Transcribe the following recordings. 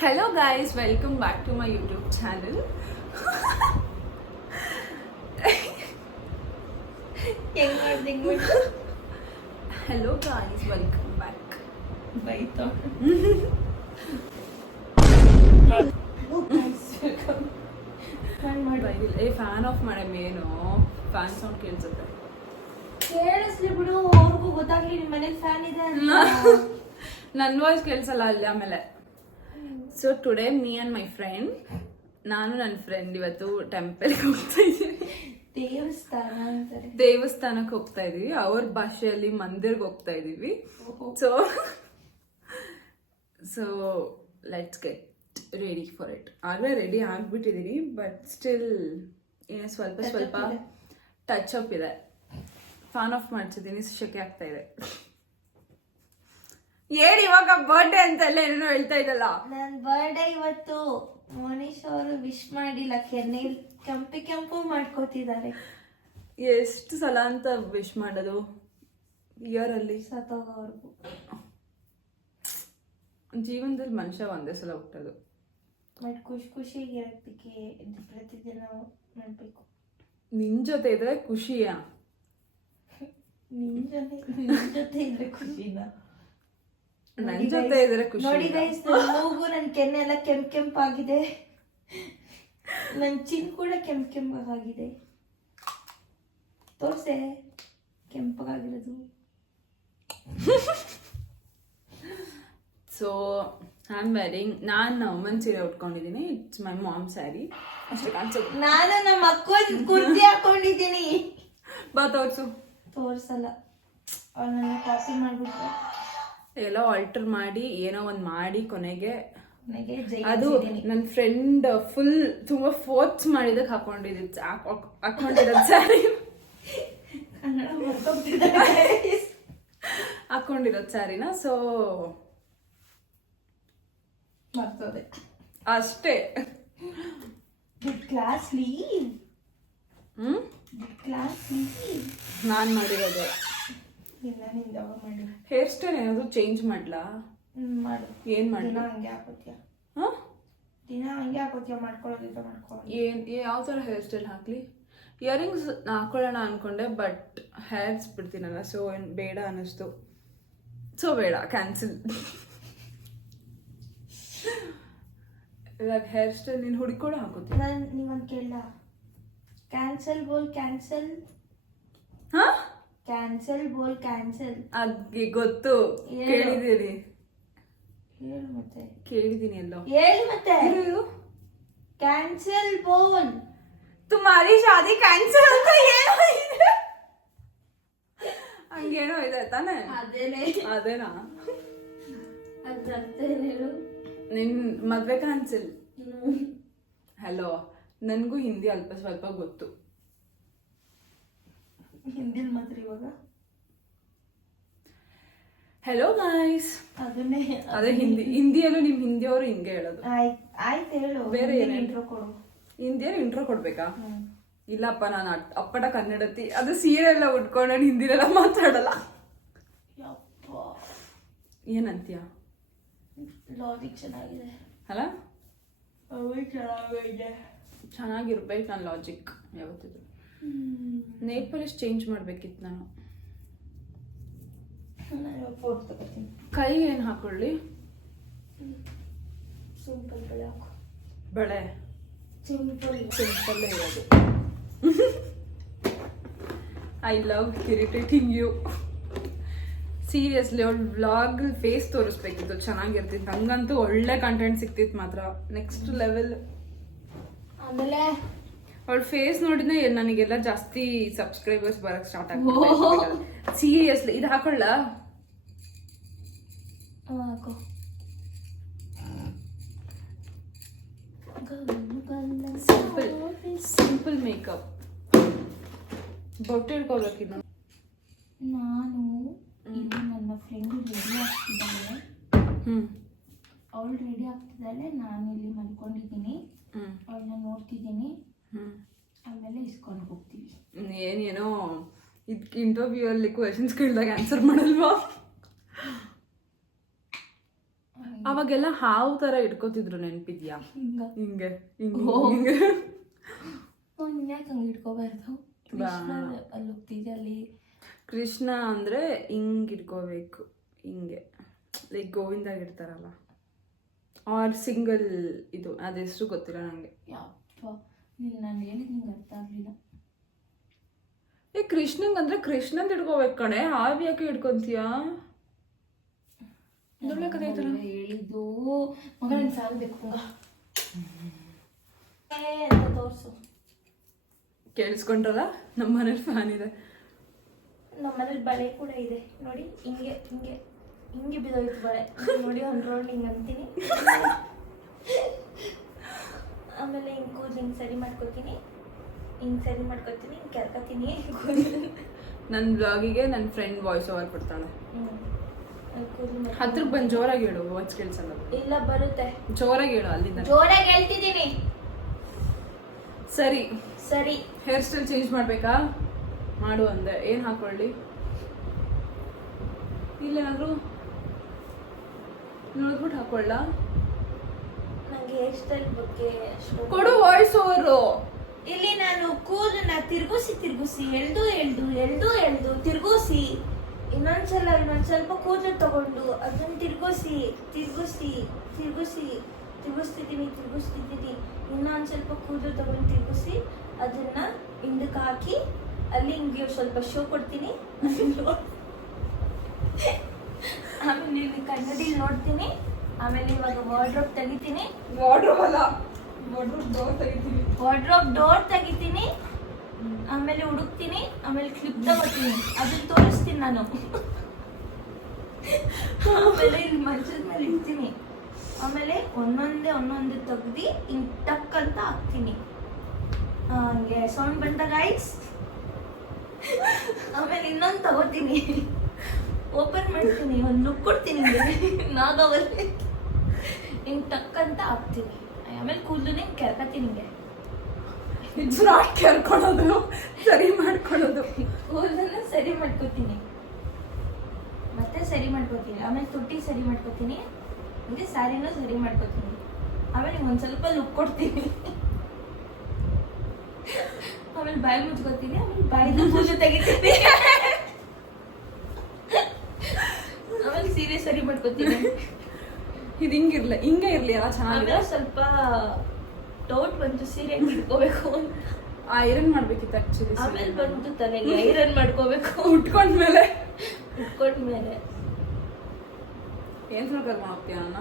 Hello guys, welcome back to my YouTube channel. Hello guys, welcome back. ಏ fan of ಮಾಡಮ್ಮಿ ಏನು fan sound ಕೇಳಿಸುತ್ತೆ. ಕೇಳಿಸ್ಲಿ ಬಿಡು, ಅವ್ರಿಗೂ ಗೊತ್ತಾಗ್ಲಿ ನಿಮ್ಮ ಮನೇಲಿ ಫ್ಯಾನ್ ಇದೆ ಅಂತ. ನನ್ನ ವಾಯ್ಸ್ ಕೇಳಿಸಲ್ಲ ಅಲ್ಲಿ ಆಮೇಲೆ. So today me and my friend, ನಾನು ನನ್ನ ಫ್ರೆಂಡ್ ಇವತ್ತು ಟೆಂಪಲ್ಗೆ ಹೋಗ್ತಾ ಇದ್ದೀವಿ. ದೇವಸ್ಥಾನಕ್ಕೆ ಹೋಗ್ತಾ ಇದೀವಿ. ಅವ್ರ ಭಾಷೆಯಲ್ಲಿ ಮಂದಿರ್ಗೆ ಹೋಗ್ತಾ ಇದೀವಿ. So let's get ready for it. ಆಗಲೇ ರೆಡಿ ಆಗ್ಬಿಟ್ಟಿದೀನಿ, ಬಟ್ ಸ್ಟಿಲ್ ಏನು ಸ್ವಲ್ಪ ಟಚ್ ಅಪ್ ಇದೆ. ಫ್ಯಾನ್ ಆಫ್ ಮಾಡ್ಸಿದ್ದೀನಿ, ಶೆಕೆ ಆಗ್ತಾ ಇದೆ. ಏನ್ ಇವಾಗ ಬರ್ಡೇ ಅಂತೆಲ್ಲ ಏನೋ ಹೇಳ್ತಾ ಇದ್ದಲ್ಲ. ನನ್ ಬರ್ಡೇ ಇವತ್ತು. ಮೋನಿಶ್ ಅವರು ವಿಶ್ ಮಾಡಿಲ್ಲ, ಕೆಂಪು ಮಾಡ್ಕೋತಿದ್ದಾರೆ. ಎಷ್ಟು ಸಲ ಅಂತ ವಿಶ್ ಮಾಡೋದು ಇಯರ್ ಅಲ್ಲಿ? ಸತ್ತೋಗೋರ್ಗು. ಜೀವನದಲ್ಲಿ ಮನುಷ್ಯ ಒಂದೇ ಸಲ ಹುಟ್ಟೋದು. ಬಟ್ ಖುಷಿಯಾಗಿರೋದಕ್ಕೆ ಪ್ರತಿದಿನ ಮಾಡ್ಬೇಕು. ನಿನ್ ಜೊತೆ ಇದ್ರೆ ಖುಷಿಯಾ? ನಿನ್ ಜೊತೆ ಇದ್ರೆ ಖುಷಿನಾ? ನನ್ ಜೊತೆ ಇದ್ರೆ ಖುಷಿ. ನೋಡಿ ಗೈಸ್, ಮೂಗು ನನ್ ಕೆನ್ನೆ ಎಲ್ಲ ಕೆಂಪಾಗಿದೆ, ನನ್ ಚಿನ್ ಕೂಡ ಕೆಂಪಾಗಿದೆ. ತೋರ್ಸೆ ಕೆಂಪಾಗಿರೋದು. ಸೊ ಐ ಆಮ್ ವೆರಿಂಗ್, ನಾನು ಅಮ್ಮನ್ ಸೀರೆ ಉಟ್ಕೊಂಡಿದ್ದೀನಿ. It's my mom sari. ಅಷ್ಟೇ ಕಾಣಿಸೋದು. ನಾನು ನಮ್ಮ ಅಕ್ಕನ ಕುರ್ತಿ ಹಾಕೊಂಡಿದ್ದೀನಿ. ಬಾ ತೋರ್ಸು. ತೋರ್ಸಲ್ಲ, ಅವ್ರು ನನ್ನ ಕಾಪಿ ಮಾಡ್ಬಿಟ್ರು. ಎಲ್ಲ ಆಲ್ಟರ್ ಮಾಡಿ ಏನೋ ಒಂದ್ ಮಾಡಿ ಕೊನೆಗೆ ಅದು ಅದು ನನ್ನ ಫ್ರೆಂಡ್ ಫುಲ್ ತುಂಬಾ ಫೋರ್ಸ್ ಮಾಡಿದಕ್ಕೆ ಹಾಕೊಂಡಿರೋದು ಸ್ಯಾರಿ. ಹಾಕೊಂಡಿರೋದು ಸ್ಯಾರಿನ. ಸೊ ಬರ್ತದೆ ಅಷ್ಟೇ. ಕ್ಲಾಸ್ಲಿ ನಾನ್ ಮಾಡಿರೋದು. ಇಲ್ಲ, ನಿಂದ ಮಾಡಿ. ಹೇರ್ ಸ್ಟೈಲ್ ಏನಾದ್ರು ಚೇಂಜ್ ಮಾಡ್ಲಾ? ಮಾಡು. ಏನ್ ಮಾಡ್ಲಿ? ದಿನ ಹಂಗೆ ಹಾಕೋತಿಯ? ದಿನ ಹಂಗೆ ಹಾಕೋತಿಯ? ಮಾಡ್ಕೊಳ್ಳೋದಿಲ್ಲ ಮಾಡ್ಕೊಳ್ಳೋ. ಯಾವ ಥರ ಹೇರ್ ಸ್ಟೈಲ್ ಹಾಕ್ಲಿ? ಇಯರಿಂಗ್ಸ್ ಹಾಕೊಳ್ಳೋಣ ಅನ್ಕೊಂಡೆ, ಬಟ್ ಹೇರ್ಸ್ ಬಿಡ್ತೀನಲ್ಲ, ಸೊ ಏನು ಬೇಡ ಅನ್ನಿಸ್ತು. ಸೊ ಬೇಡ, ಕ್ಯಾನ್ಸಲ್. ಇವಾಗ ಹೇರ್ ಸ್ಟೈಲ್ ನೀನು ಹುಡ್ಕೊಳ ಹಾಕೋತೀನಿ. ನಾನು ನೀವೊಂದು ಕೇಳ, ಕ್ಯಾನ್ಸಲ್ ಬೋಲ್ ಕ್ಯಾನ್ಸಲ್. ಹಾ, ಕ್ಯಾನ್ಸಲ್ ಬೋಲ್ ಕ್ಯಾನ್ಸಲ್. ಅದ್ಗೆ ಗೊತ್ತು, ಕೇಳಿದ್ದೀನಿ. ಹೇಳು ಮತ್ತೆ. ಕೇಳಿದ್ದೀನಿ ಎಲ್ಲೋ. ಹೇಳಿ ಮತ್ತೆ. ಕ್ಯಾನ್ಸಲ್ ಬೋಲ್. ತುಮಾರಿ ಶಾದಿ ಕ್ಯಾನ್ಸಲ್ ಅಂತ ಏನೋ ಇದೆ. ಹಂಗೇನೋ ಇದೆ ತಾನೆ? ಅದೇನಾ? ಅದಂತೆ ಹೇಳು. ನಿನ್ ಮದ್ವೆ ಕ್ಯಾನ್ಸಲ್. ಹಲೋ, ನನಗೂ ಹಿಂದಿ ಅಲ್ಪ ಸ್ವಲ್ಪ ಗೊತ್ತು. ಹಿಂದಿಲ್ ಮಾತ್ರ ಇವಾಗ. Hello guys. ಅದೇ ಹಿಂದಿಯಲ್ಲೂ ನಿಮ್ ಹಿಂದಿಯವರು ಹಿಂಗೆ ಹೇಳೋದು. ಆಯ್ತು ಹೇಳು. ಬೇರೆ ಇಂಟ್ರೋ ಕೊಡು. ಹಿಂದಿಯಲ್ಲಿ ಇಂಟ್ರೋ ಕೊಡ್ಬೇಕಾ? ಇಲ್ಲಪ್ಪ, ನಾನು ಅಪ್ಪಟ ಕನ್ನಡತಿ. ಅದು ಸೀರೆ ಎಲ್ಲ ಉಟ್ಕೊಂಡು ನಾನು ಹಿಂದಿಲೆಲ್ಲ ಮಾತಾಡಲ್ಲ. ಏನಂತೀಯ? ಲಾಜಿಕ್ ಚೆನ್ನಾಗಿದೆ ಅಲ್ಲ? ಚೆನ್ನಾಗಿದೆ. ಚೆನ್ನಾಗಿರ್ಬೇಕು ನನ್ನ ಲಾಜಿಕ್ ಯಾವತ್ತಿದ್ರು. ನೇಲ್ ಪಾಲಿಶ್ ಚೇಂಜ್ ಮಾಡ್ಬೇಕಿತ್ತು ನಾನು. ಫೋಟೋ ತಗೋತೀನಿ. ಕೈ ಏನು ಹಾಕೊಳ್ಳಿ? ಸಿಂಪಲ್ ಬಳೆ ಹಾಕು. ಬಳೆ ಸಿಂಪಲ್ಲೇ ಇರೋದು. I love irritating you. Seriously ಅವ್ಳು ವ್ಲಾಗ್ ಫೇಸ್ ತೋರಿಸ್ಬೇಕಿತ್ತು, ಚೆನ್ನಾಗಿರ್ತಿತ್ತು. ಹಂಗಂತೂ ಒಳ್ಳೆ ಕಂಟೆಂಟ್ ಸಿಕ್ತಿತ್ತು ಮಾತ್ರ, ನೆಕ್ಸ್ಟ್ ಲೆವೆಲ್. ಆಮೇಲೆ ಅವಳ ಫೇಸ್ ನೋಡಿದ್ರೆ ನನಗೆಲ್ಲ ಜಾಸ್ತಿ ಸಬ್ಸ್ಕ್ರೈಬರ್ಸ್ ಬರಕ್ ಸ್ಟಾರ್ಟ್ ಆಗ್ತದೆ. ಸೀರಿಯಸ್ಲಿ ಇದು ಹಾಕೊಳ್ಳ? ಹಾಕೋ. Simple makeup. ಬೊಟ್ಟೆ ಇಟ್ಕೋಬೇಕಿನ್ನು. ನಾನು ಇಲ್ಲಿ ನನ್ನ ಫ್ರೆಂಡ್ ರೆಡಿ ಆಗ್ತಿದ್ದಾಳೆ. ಅವಳು ರೆಡಿ ಆಗ್ತಿದ್ದಾಳೆ, ನಾನು ಇಲ್ಲಿ ಮಲ್ಕೊಂಡಿದ್ದೀನಿ, ಅವಳನ್ನ ನೋಡ್ತಿದ್ದೀನಿ. ಆಮೇಲೆ ಇಸ್ಕೊಂಡು ಹೋಗ್ತೀವಿ. ಏನೇನೋ ಇದಕ್ಕೆ ಇಂಟರ್ವ್ಯೂ ಅಲ್ಲಿ ಕ್ವೆಶನ್ಸ್ ಕೇಳಿದಾಗ ಆನ್ಸರ್ ಮಾಡಲ್ವಾ? ಅವಾಗೆಲ್ಲ ಹಾವು ತರ ಇಟ್ಕೋತಿದ್ರು, ನೆನ್ಪಿದ್ಯಾ? ಹಿಂಗ ಹಿಂಗೆ ಓ. ಹಿಂಗೆ ಯಾಕೆ ಹಂಗೆ ಇಟ್ಕೋಬಾರ್ದು? ಕೃಷ್ಣ ಅಲ್ಲಿ ಹೋಗ್ತಿದ್ದೆ ಅಲ್ಲಿ. ಕೃಷ್ಣ ಅಂದ್ರೆ ಹಿಂಗ್ ಇಟ್ಕೋಬೇಕು, ಹಿಂಗೆ ಲೈಕ್ ಗೋವಿಂದಾಗಿರ್ತಾರಲ್ಲ, ಆರ್ ಸಿಂಗಲ್ ಇದು, ಅದೆಷ್ಟು ಗೊತ್ತಿಲ್ಲ ನಂಗೆ. ಯಪ್ಪ, ನಾನು ಹೇಳಿದ್ ನಿಂಗೆ ಅರ್ಥ ಆಗ್ಲಿಲ್ಲ. ಕೃಷ್ಣಂಗ್ ಅಂದ್ರೆ ಕೃಷ್ಣಂದ್ ಇಟ್ಕೋಬೇಕು ಕಣೆ, ಹಾವು ಯಾಕೆ ಇಟ್ಕೊಂತೀಯಾ? ಹೇಳಿದ್ದು ಮಗ ನನ್ ಸಾಲ್ಬೇಕು ಅಂತ ತೋರ್ಸು. ಕೇಳಿಸ್ಕೊಂಡ್ರಲ್ಲ, ನಮ್ಮ ಮನೇಲಿ ಫ್ಯಾನ್ ಇದೆ. ನಮ್ಮ ಮನೇಲಿ ಬಳೆ ಕೂಡ ಇದೆ ನೋಡಿ, ಹಿಂಗೆ ಹಿಂಗೆ ಹಿಂಗೆ ಬಿದ್ದೋಯ್ತು ಬಳೆ ನೋಡಿ. ಒಂದು ರೌಂಡ್ ಹಿಂಗೆ ಅಂತೀನಿ, ಆಮೇಲೆ ಹಿಂಗೆ ಕೂದಲು ಹಿಂಗೆ ಸರಿ ಮಾಡ್ಕೊತೀನಿ, ಹಿಂಗೆ ಸರಿ ಮಾಡ್ಕೊತೀನಿ, ಹಿಂಗೆ ಕೆರ್ಕೊತೀನಿ. ನನ್ನ ಬ್ಲಾಗಿಗೆ ನನ್ನ ಫ್ರೆಂಡ್ ವಾಯ್ಸ್ ಓವರ್ ಕೊಡ್ತಾಳೆ. ಕೂದಲು ಹತ್ರಕ್ಕೆ ಬಂದು ಜೋರಾಗಿ ಹೇಳು, ವಾಚ್ ಕೇಳಿಸಲ್ಲ. ಇಲ್ಲ ಬರುತ್ತೆ, ಜೋರಾಗಿ ಹೇಳು, ಅಲ್ಲಿಂದ ಜೋರಾಗಿ ಹೇಳ್ತಿದ್ದೀನಿ. ಸರಿ ಸರಿ, ಹೇರ್ ಸ್ಟೈಲ್ ಚೇಂಜ್ ಮಾಡ್ಬೇಕಾ? ಮಾಡು ಅಂದೆ, ಏನ್ ಹಾಕೊಳ್ಳಿ? ಇಲ್ಲೇನಾದ್ರು ನೋಡ್ಬಿಟ್ಟು ಹಾಕೊಳ್ಳ? ನಂಗೆ ಹೇರ್ ಸ್ಟೈಲ್ ಬಗ್ಗೆ ಕೊಡು ವಾಯ್ಸ್ ಓವರು. ಇಲ್ಲಿ ನಾನು ಕೂದಲನ್ನ ತಿರುಗಿಸಿ ಎಳ್ದು ತಿರುಗಿಸಿ, ಇನ್ನೊಂದ್ಸಲ ಇನ್ನೊಂದ್ ಸ್ವಲ್ಪ ಕೂದಲು ತಗೊಂಡು ಅದನ್ನ ತಿರುಗಿಸ್ತಿದ್ದೀನಿ. ಇನ್ನೊಂದ್ ಸ್ವಲ್ಪ ಕೂದಲು ತಗೊಂಡು ತಿರುಗಿಸಿ ಅದನ್ನ ಹಿಂದಕ್ಕೆ ಹಾಕಿ ಅಲ್ಲಿ ಹಿಂಗೆ ಸ್ವಲ್ಪ ಶೋ ಕೊಡ್ತೀನಿ. ಆಮೇಲೆ ಇಲ್ಲಿ ಕನ್ನಡಿಲಿ ನೋಡ್ತೀನಿ. ಆಮೇಲೆ ಇವಾಗ ವಾರ್ಡ್ರೋಬ್ ತೆಗಿತೀನಿ. ವಾರ್ಡ್ರೋಬ್ ಡೋರ್ ತೆಗಿತೀನಿ. ಆಮೇಲೆ ಹುಡುಕ್ತೀನಿ. ಆಮೇಲೆ ಕ್ಲಿಪ್ ತಗೋತೀನಿ, ಅದನ್ನ ತೋರಿಸ್ತೀನಿ ನಾನು. ಆಮೇಲೆ ಇಲ್ಲಿ ಮಂಚದ ಮೇಲೆ ಇಡ್ತೀನಿ. ಆಮೇಲೆ ಒಂದೊಂದೇ ತೆಗ್ದು ಹಿಂಗ್ ಟಕ್ ಅಂತ ಹಾಕ್ತೀನಿ. ಹಂಗೆ ಸೌಂಡ್ ಬಂತ ಗೈಸ್. ಆಮೇಲೆ ಇನ್ನೊಂದು ತಗೋತೀನಿ, ಓಪನ್ ಮಾಡ್ತೀನಿ, ಒಂದು ಲುಕ್ ಕೊಡ್ತೀನಿ ನಾಗವಲ್ಲಿ, ಹಿಂಗ್ ಟಕ್ ಅಂತ ಹಾಕ್ತೀನಿ. ಆಮೇಲೆ ಕೂದಲು ಹಿಂಗೆ ಕೆರ್ಕತೀನಿ. ಹಿಂಗೆ ಕೆರ್ಕೊಳ್ಳೋದು, ಸರಿ ಮಾಡ್ಕೊಳ್ಳೋದು, ಕೂದಲನ್ನ ಸರಿ ಮಾಡ್ಕೋತೀನಿ, ಮತ್ತೆ ಸರಿ ಮಾಡ್ಕೋತೀನಿ. ಆಮೇಲೆ ತುಟಿ ಸರಿ ಮಾಡ್ಕೋತೀನಿ, ಹಿಂಗೆ ಸ್ಯಾರಿನೂ ಸರಿ ಮಾಡ್ಕೋತೀನಿ. ಆಮೇಲೆ ಒಂದ್ ಸ್ವಲ್ಪ ಲುಕ್ ಕೊಡ್ತೀನಿ. ಆಮೇಲೆ ಬಾಯಿ ಮುಚ್ಕೋತೀನಿ. ಆಮೇಲೆ ಬಾಯಿದು ಕೂದಲು ತೆಗಿತೀನಿ. ಆಮೇಲೆ ಸೀರೆ ಸರಿ ಮಾಡ್ಕೋತೀನಿ. ಇದು ಹಿಂಗೆ ಇರ್ಲಿ ಅಲ್ಲ, ಚೆನ್ನಾಗಿದೆ. ಸ್ವಲ್ಪ ಡೌಟ್ ಬಂತು ಸೀರೆ ಇಟ್ಕೋಬೇಕು ಅಂತ. ಐರನ್ ಮಾಡ್ಬೇಕಿತ್ತು ಆಕ್ಚುಲಿ. ಆಮೇಲೆ ಬಂತು ತಲೆಗೆ ಐರನ್ ಮಾಡ್ಕೋಬೇಕು. ಉಟ್ಕೊಂಡ್ಮೇಲೆ ಏನ್ ಸ್ವಲ್ಪ ಹೋಗ್ತೀಯ ಅಣ್ಣ?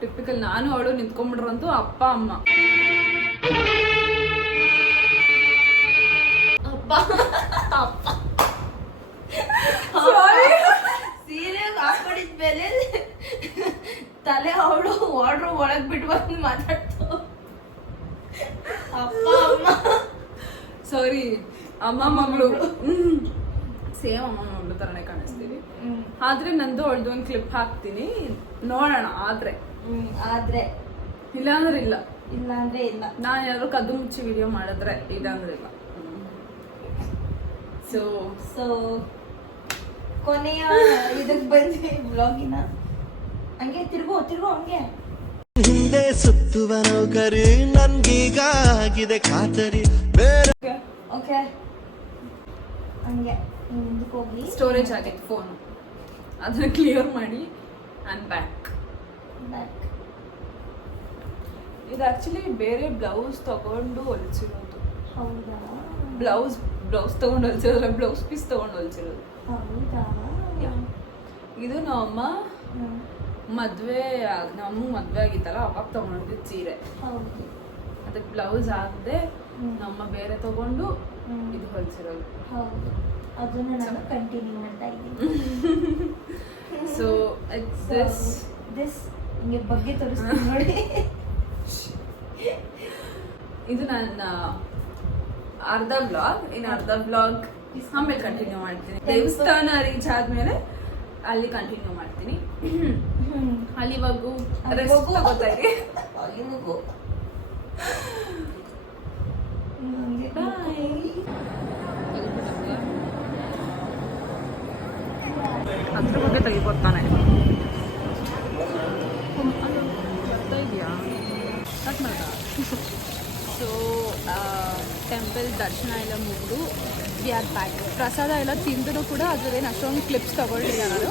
ಟಿಪಿಕಲ್ ನಾನು ಅವಳು ನಿಂತ್ಕೊಂಡ್ಬಿಡ್ರಂತೂ ಅಪ್ಪ ಅಮ್ಮ. ಸೀರೆ ಹಾಕೊಂಡಿದ್ಮೇಲೆ ತಲೆ ಅವಳು ವಾರ್ಡ್ರೋಬ್ ಒಳಗ್ ಬಿಟ್ಟು ಬಂದು ಮಾತಾಡ್ತು. ಅಪ್ಪ ಅಮ್ಮ ಸಾರಿ, ಅಮ್ಮ ಮಗಳು. ಸೇಮ್ ಅಮ್ಮ ಮಗಳು ತರನೇ ಕಾಣಿಸ್ತೀವಿ. ಆದ್ರೆ ನಂದು ಅವಳ್ದು ಒಂದು ಕ್ಲಿಪ್ ಹಾಕ್ತೀನಿ, ನೋಡೋಣ. ಆದ್ರೆ ಇಲ್ಲಾಂದ್ರೆ ಇಲ್ಲ. ನಾನು ಯಾರು ಕದ್ದು ಮುಚ್ಚಿ ವಿಡಿಯೋ ಮಾಡಿದ್ರೆ, ಇಲ್ಲಾಂದ್ರೆ ಇಲ್ಲ. ಸೊ ಕೊನೆಯ ಇದಕ್ಕೆ ಬಂದ್ವಿ ಬ್ಲಾಗಿನ. ಹಂಗೆ ತಿರ್ಗೋ ಹಂಗೆ ಹಿಂದೆ ಸುತ್ತುವ ನೌಕರಿ ನನ್ಗೀಗ ಆಗಿದೆ ಖಾತರಿ. ಓಕೆ ಹಂಗೆ ಮುಂದಕ್ಕೆ ಹೋಗಿ ಸ್ಟೋರೇಜ್ ಆಗೈತೆ ಫೋನ್, ಅದನ್ನ ಕ್ಲಿಯರ್ ಮಾಡಿ ಆ್ಯಂಡ್ ಬ್ಯಾಕ್. ಇದು ಆಕ್ಚುಲಿ ಬೇರೆ ಬ್ಲೌಸ್ ತಗೊಂಡು ಹೊಲಿಸಿರೋದು. ಹೌದಾ? ಬ್ಲೌಸ್ ತಗೊಂಡು ಹೊಲಿಸಿರೋದಲ್ಲ, ಬ್ಲೌಸ್ ಪೀಸ್ ತಗೊಂಡು ಹೊಲಿಸಿರೋದು. ಹೌದಾ? ಇದು ನಮ್ಮಮ್ಮ ಮದ್ವೆ ಆಗಿತ್ತಲ್ಲ, ಅವಾಗ ತಗೊಂಡಿದ್ದು ಸೀರೆ. ಹೌದು. ಅದಕ್ಕೆ ಬ್ಲೌಸ್ ಆಗದೆ ನಮ್ಮ ಬೇರೆ ತಗೊಂಡು ಇದು ಹೊಲಿಸಿರೋದು. ಹೌದು, ಅದನ್ನ ನಾನು ಕಂಟಿನ್ಯೂ ಮಾಡ್ತಾ ಇದ್ದೀನಿ. ಸೊ ದಿಸ್ ಹಿಂಗೆ ಬಗ್ಗೆ ತೋರಿಸ್ತೀನಿ ನೋಡಿ. ಇದು ನನ್ನ ಅರ್ಧ ಬ್ಲಾಗ್. ಇನ್ನು ಅರ್ಧ ಬ್ಲಾಗ್ ಆಮೇಲೆ ಕಂಟಿನ್ಯೂ ಮಾಡ್ತೀನಿ. ದೇವಸ್ಥಾನ ರೀಚ್ ಆದ್ಮೇಲೆ ಅಲ್ಲಿ ಕಂಟಿನ್ಯೂ ಮಾಡ್ತೀನಿ. ಅಲ್ಲಿವರೆಗೂ ರೆಸ್ಟ್ ತಗೋತಾ ಇರಿ. ಅದ್ರ ಬಗ್ಗೆ ತೆಗಿಕೊಡ್ತಾನೆ. ದರ್ಶನ ಎಲ್ಲ ಮುಗಿದು ವಿ ಆರ್ ಬ್ಯಾಕ್. ಪ್ರಸಾದ ಎಲ್ಲ ತಿಂದರೂ ಕೂಡ ಅದ್ರದ್ದೇನು ಅಷ್ಟೊಂದು ಕ್ಲಿಪ್ಸ್ ತಗೊಳ್ಳಿಲ್ಲ ನಾನು.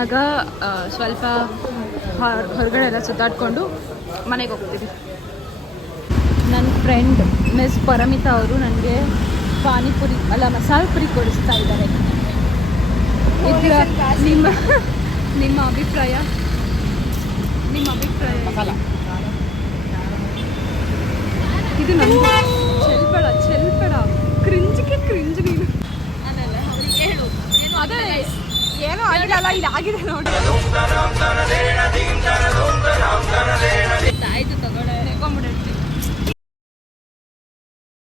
ಆಗ ಸ್ವಲ್ಪ ಹೊರಗಡೆ ಎಲ್ಲ ಸುತ್ತಾಡ್ಕೊಂಡು ಮನೆಗೆ ಹೋಗ್ತೀವಿ. ನನ್ನ ಫ್ರೆಂಡ್ ಮಿಸ್ ಪರಮಿತಾ ಅವರು ನನಗೆ ಪಾನಿಪುರಿ ಅಲ್ಲ ಮಸಾಲೆ ಪುರಿ ಕೊಡಿಸ್ತಾ ಇದ್ದಾರೆ. ಇದರ ನಿಮ್ಮ ಅಭಿಪ್ರಾಯ ಇದು ನನ್ನ ಚೆಲ್ಬೇಡ ಕ್ರಿಂಜ್ ನೀನು. ಅದೇ ಏನೋ ಆಗಿಲ್ಲ, ಇದಾಗಿದೆ ನೋಡಿ.